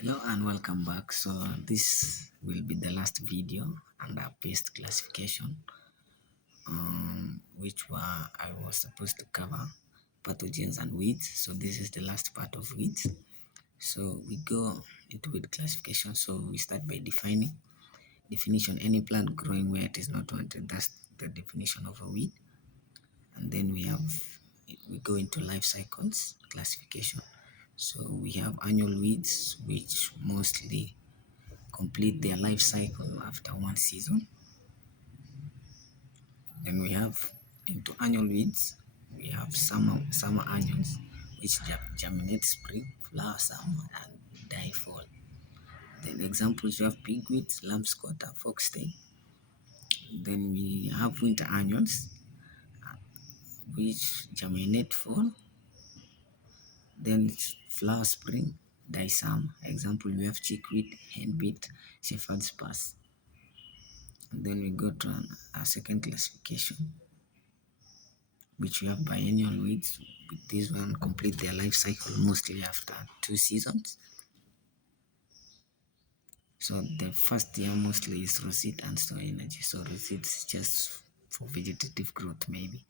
Hello and welcome back. So this will be the last video under pest classification, which I was supposed to cover pathogens and weeds. So this is the last part of weeds. So we go into weed classification. So we start by defining. Definition: any plant growing where it is not wanted. That's the definition of a weed. And then we go into life cycles classification. So we have annual weeds, which mostly complete their life cycle after one season. Then we have into annual weeds, we have summer annuals, which germinate spring, flower summer, and die fall. Then examples, you have pigweed, lambscotta, foxtail. Then we have winter annuals, which germinate fall, then flower spring, die summer. Example, we have chickweed, henbit, shepherd's pass. And then we go to a second classification, which we have biennial weeds. With this one, complete their life cycle mostly after 2 seasons. So the first year mostly is roseate and store energy. So roseate is just for vegetative growth maybe.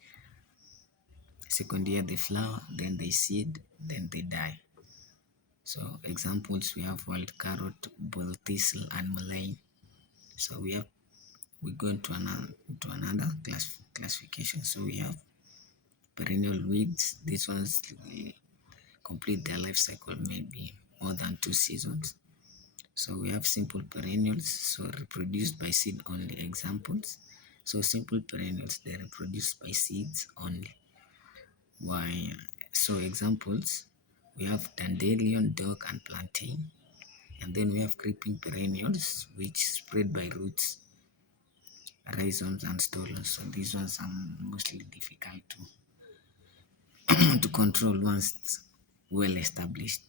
Second year they flower, then they seed, then they die. So examples, we have wild carrot, bull thistle, and mullein. So we go into another classification. So we have perennial weeds. These ones complete their life cycle maybe more than 2 seasons. So we have simple perennials, so reproduced by seed only. Examples, so simple perennials, they reproduce by seeds only. Why? So examples, we have dandelion, dock, and plantain. And then we have creeping perennials, which spread by roots, rhizomes, and stolons. So these ones are mostly difficult to control once well established.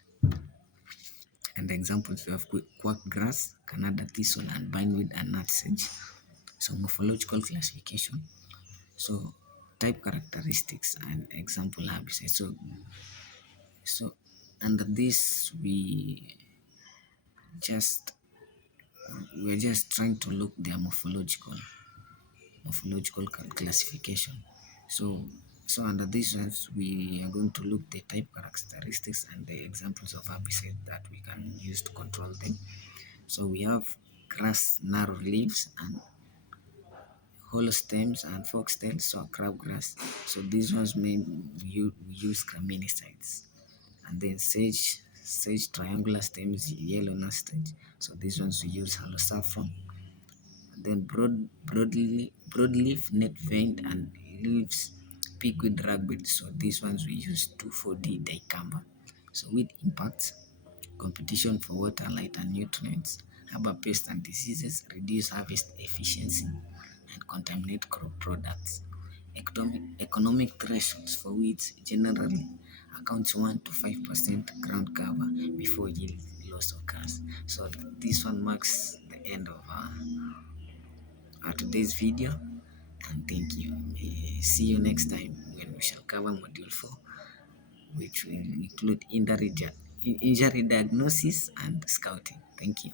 And examples, we have quack grass, Canada thistle, and bindweed and nutsedge. So morphological classification. So type characteristics and example herbicides. So under this we're just trying to look their morphological classification. So under this ones, we are going to look the type characteristics and the examples of herbicides that we can use to control them. So we have grass, narrow leaves, and hollow stems, and foxtail, so crabgrass. So these ones we use graminicides. And then sage, triangular stems, yellow nutsedge. So these ones we use hollow saffron. And then broadleaf, net veined, and leaves, pigweed, ragweed. So these ones we use 2,4-D dicamba. So weed impacts: competition for water, light, and nutrients, harbor pests and diseases, reduce harvest efficiency, and contaminate crop products. Economic thresholds for weeds generally accounts 1 to 5% ground cover before yield loss occurs. So this one marks the end of today's video, and thank you. See you next time when we shall cover module 4, which will include injury diagnosis and scouting. Thank you.